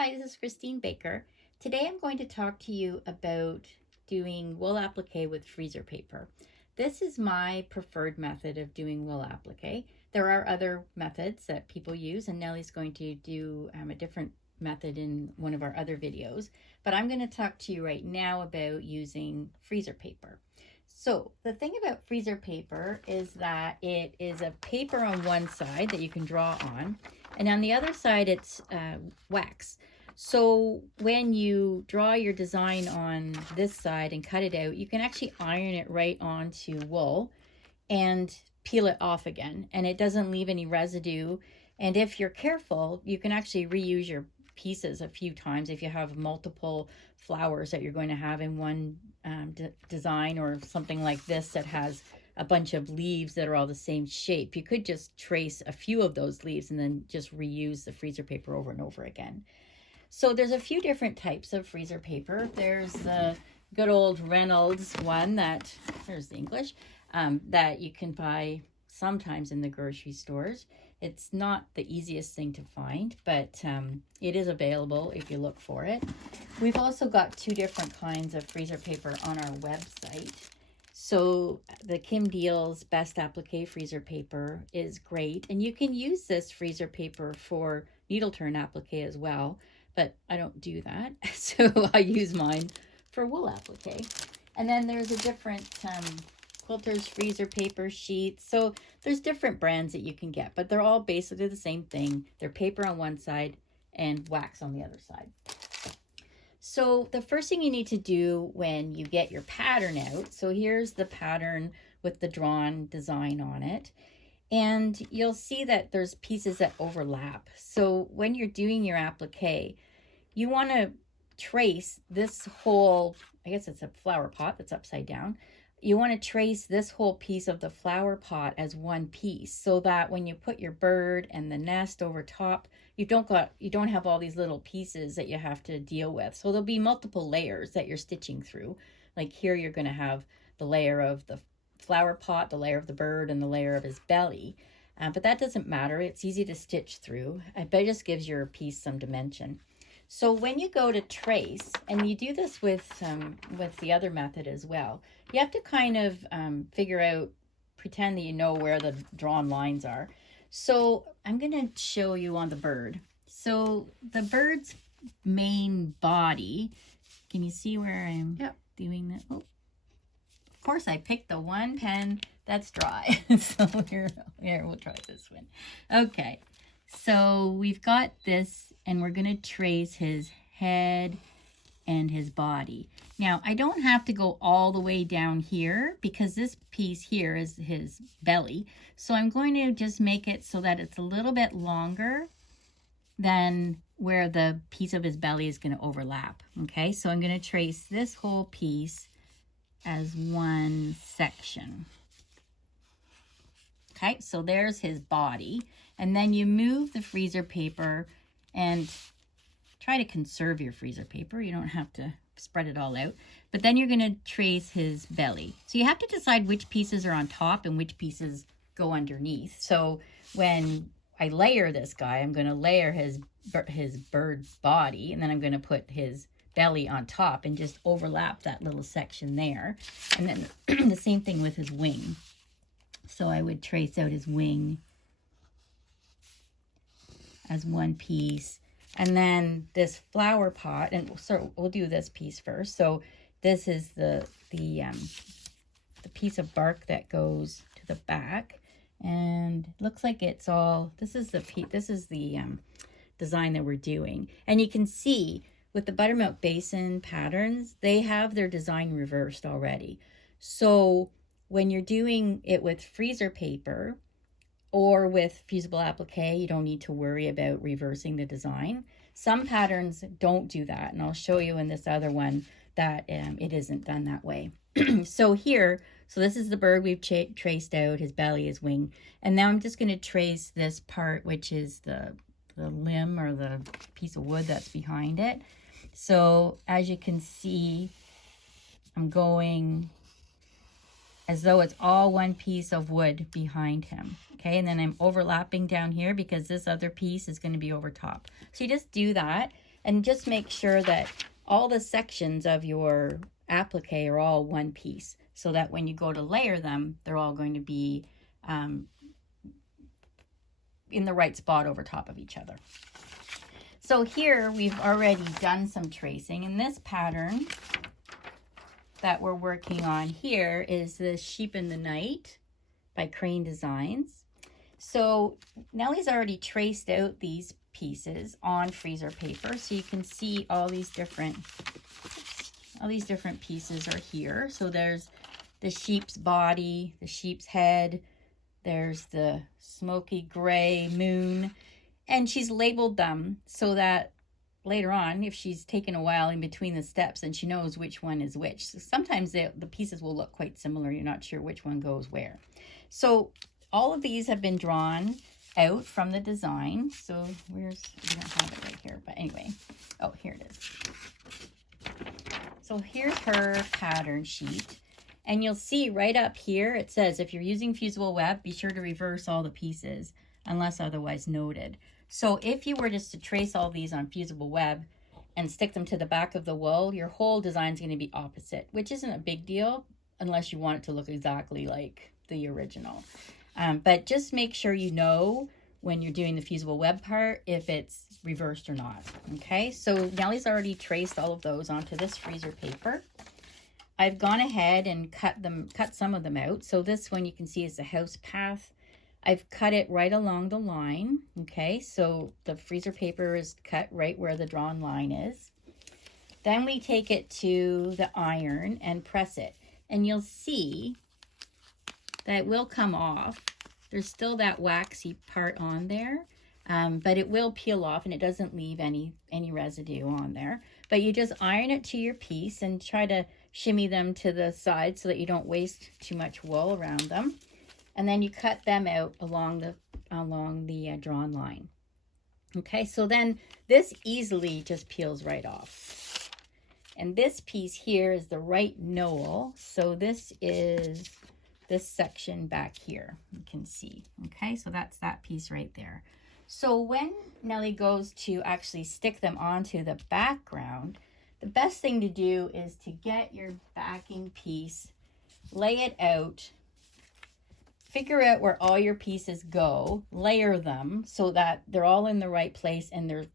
Hi, this is Christine Baker. Today I'm going to talk to you about doing wool applique with freezer paper. This is my preferred method of doing wool applique. There are other methods that people use, and Nellie's going to do a different method in one of our other videos, but I'm going to talk to you right now about using freezer paper. So the thing about freezer paper is that it is a paper on one side that you can draw on, and on the other side it's wax. So when you draw your design on this side and cut it out, you can actually iron it right onto wool and peel it off again, and it doesn't leave any residue. And if you're careful, you can actually reuse your pieces a few times if you have multiple flowers that you're going to have in one design, or something like this that has a bunch of leaves that are all the same shape. You could just trace a few of those leaves and then just reuse the freezer paper over and over again. So there's a few different types of freezer paper. There's the good old Reynolds one that, there's the English, that you can buy sometimes in the grocery stores. It's not the easiest thing to find, but it is available if you look for it. We've also got two different kinds of freezer paper on our website. So the Kim Deal's Best Applique freezer paper is great, and you can use this freezer paper for needle turn applique as well, but I don't do that, so I use mine for wool applique. And then there's a different Quilter's freezer paper sheets. So there's different brands that you can get, but they're all basically the same thing. They're paper on one side and wax on the other side. So the first thing you need to do when you get your pattern out, so here's the pattern with the drawn design on it, and you'll see that there's pieces that overlap. So when you're doing your applique, you want to trace this whole, I guess it's a flower pot that's upside down. You want to trace this whole piece of the flower pot as one piece, so that when you put your bird and the nest over top, you don't have all these little pieces that you have to deal with. So there'll be multiple layers that you're stitching through. Like here, you're going to have the layer of the flower pot, the layer of the bird, and the layer of his belly. But that doesn't matter. It's easy to stitch through. But it just gives your piece some dimension. So when you go to trace, and you do this with the other method as well, you have to kind of figure out, pretend that you know where the drawn lines are. So I'm going to show you on the bird. So the bird's main body, can you see where I'm doing that? Oh, of course I picked the one pen that's dry. So here, we'll try this one. Okay, so we've got this, and we're going to trace his head and his body. Now, I don't have to go all the way down here because this piece here is his belly. So I'm going to just make it so that it's a little bit longer than where the piece of his belly is going to overlap. Okay, so I'm going to trace this whole piece as one section. Okay, so there's his body. And then you move the freezer paper and try to conserve your freezer paper. You don't have to spread it all out. But then you're going to trace his belly. So you have to decide which pieces are on top and which pieces go underneath. So when I layer this guy, I'm going to layer his bird body, and then I'm going to put his belly on top and just overlap that little section there. And then the same thing with his wing. So I would trace out his wing as one piece. And then this flower pot, and so we'll do this piece first. So this is the piece of bark that goes to the back, and it looks like it's all, this is the design that we're doing. And you can see with the buttermilk basin patterns, they have their design reversed already. So when you're doing it with freezer paper or with fusible applique, you don't need to worry about reversing the design. Some patterns don't do that, and I'll show you in this other one that it isn't done that way. So here, so this is the bird we've traced out, his belly, his wing, and now I'm just going to trace this part, which is the limb or the piece of wood that's behind it. So as you can see, I'm going as though it's all one piece of wood behind him. Okay, and then I'm overlapping down here because this other piece is going to be over top. So you just do that, And just make sure that all the sections of your applique are all one piece, so that when you go to layer them, they're all going to be in the right spot over top of each other. So here we've already done some tracing, and this pattern that we're working on here is the Sheep in the Night by Crane Designs. So Nellie's already traced out these pieces on freezer paper, so you can see all these different pieces are here. So there's the sheep's body, the sheep's head, there's the smoky gray moon, and she's labeled them so that later on, if she's taken a while in between the steps, and she knows which one is which. So sometimes the pieces will look quite similar. You're not sure which one goes where. So all of these have been drawn out from the design. So we don't have it right here, but anyway. Oh, here it is. So here's her pattern sheet. And you'll see right up here, it says, if you're using fusible web, be sure to reverse all the pieces unless otherwise noted. So if you were just to trace all these on fusible web and stick them to the back of the wool, your whole design is going to be opposite, which isn't a big deal unless you want it to look exactly like the original. But just make sure you know when you're doing the fusible web part if it's reversed or not. Okay, so Nellie's already traced all of those onto this freezer paper. I've gone ahead and cut some of them out. So this one you can see is the house path. I've cut it right along the line. Okay, so the freezer paper is cut right where the drawn line is. Then we take it to the iron and press it. And you'll see that it will come off. There's still that waxy part on there, but it will peel off and it doesn't leave any residue on there. But you just iron it to your piece and try to shimmy them to the side so that you don't waste too much wool around them. And then you cut them out along the drawn line. Okay, so then this easily just peels right off. And this piece here is the right knoll. So this is this section back here, you can see. Okay, so that's that piece right there. So when Nellie goes to actually stick them onto the background, the best thing to do is to get your backing piece, lay it out, figure out where all your pieces go, layer them so that they're all in the right place and they're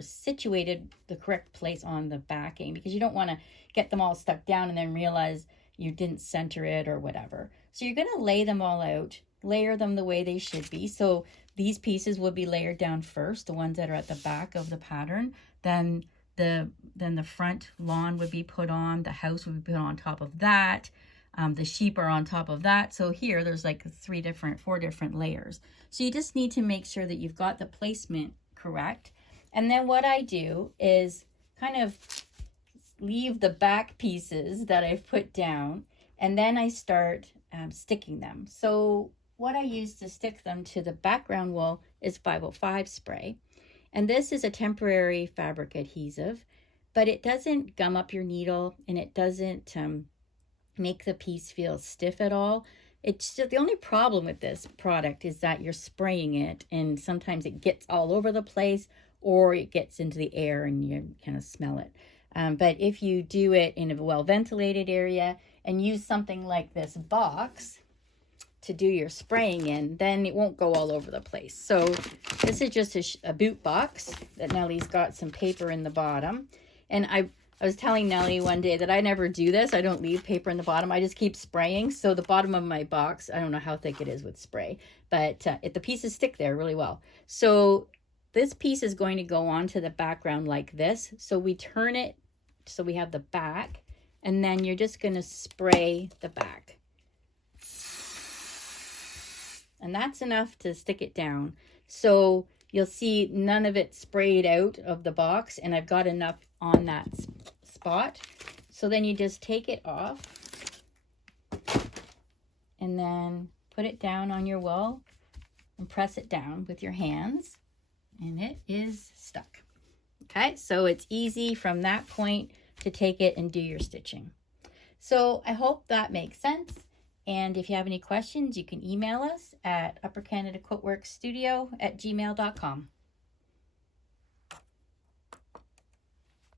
situated the correct place on the backing, because you don't want to get them all stuck down and then realize you didn't center it or whatever. So you're going to lay them all out, layer them the way they should be. So these pieces will be layered down first, the ones that are at the back of the pattern. Then the front lawn would be put on, the house would be put on top of that. The sheep are on top of that. So here there's like 4 different layers. So you just need to make sure that you've got the placement correct. And then what I do is kind of leave the back pieces that I've put down, and then I start sticking them. So what I use to stick them to the background wool is 505 spray. And this is a temporary fabric adhesive, but it doesn't gum up your needle and it doesn't make the piece feel stiff at all. It's just, the only problem with this product is that you're spraying it and sometimes it gets all over the place or it gets into the air and you kind of smell it. But if you do it in a well-ventilated area and use something like this box to do your spraying in, then it won't go all over the place. So this is just a boot box that Nellie's got some paper in the bottom. And I was telling Nellie one day that I never do this. I don't leave paper in the bottom. I just keep spraying. So the bottom of my box, I don't know how thick it is with spray, but the pieces stick there really well. So this piece is going to go onto the background like this. So we turn it so we have the back, and then you're just going to spray the back. And that's enough to stick it down. So you'll see none of it sprayed out of the box, and I've got enough on that spot. So then you just take it off and then put it down on your wool and press it down with your hands, and it is stuck. Okay, so it's easy from that point to take it and do your stitching. So I hope that makes sense. And if you have any questions, you can email us at uppercanadaquiltworksstudio@gmail.com.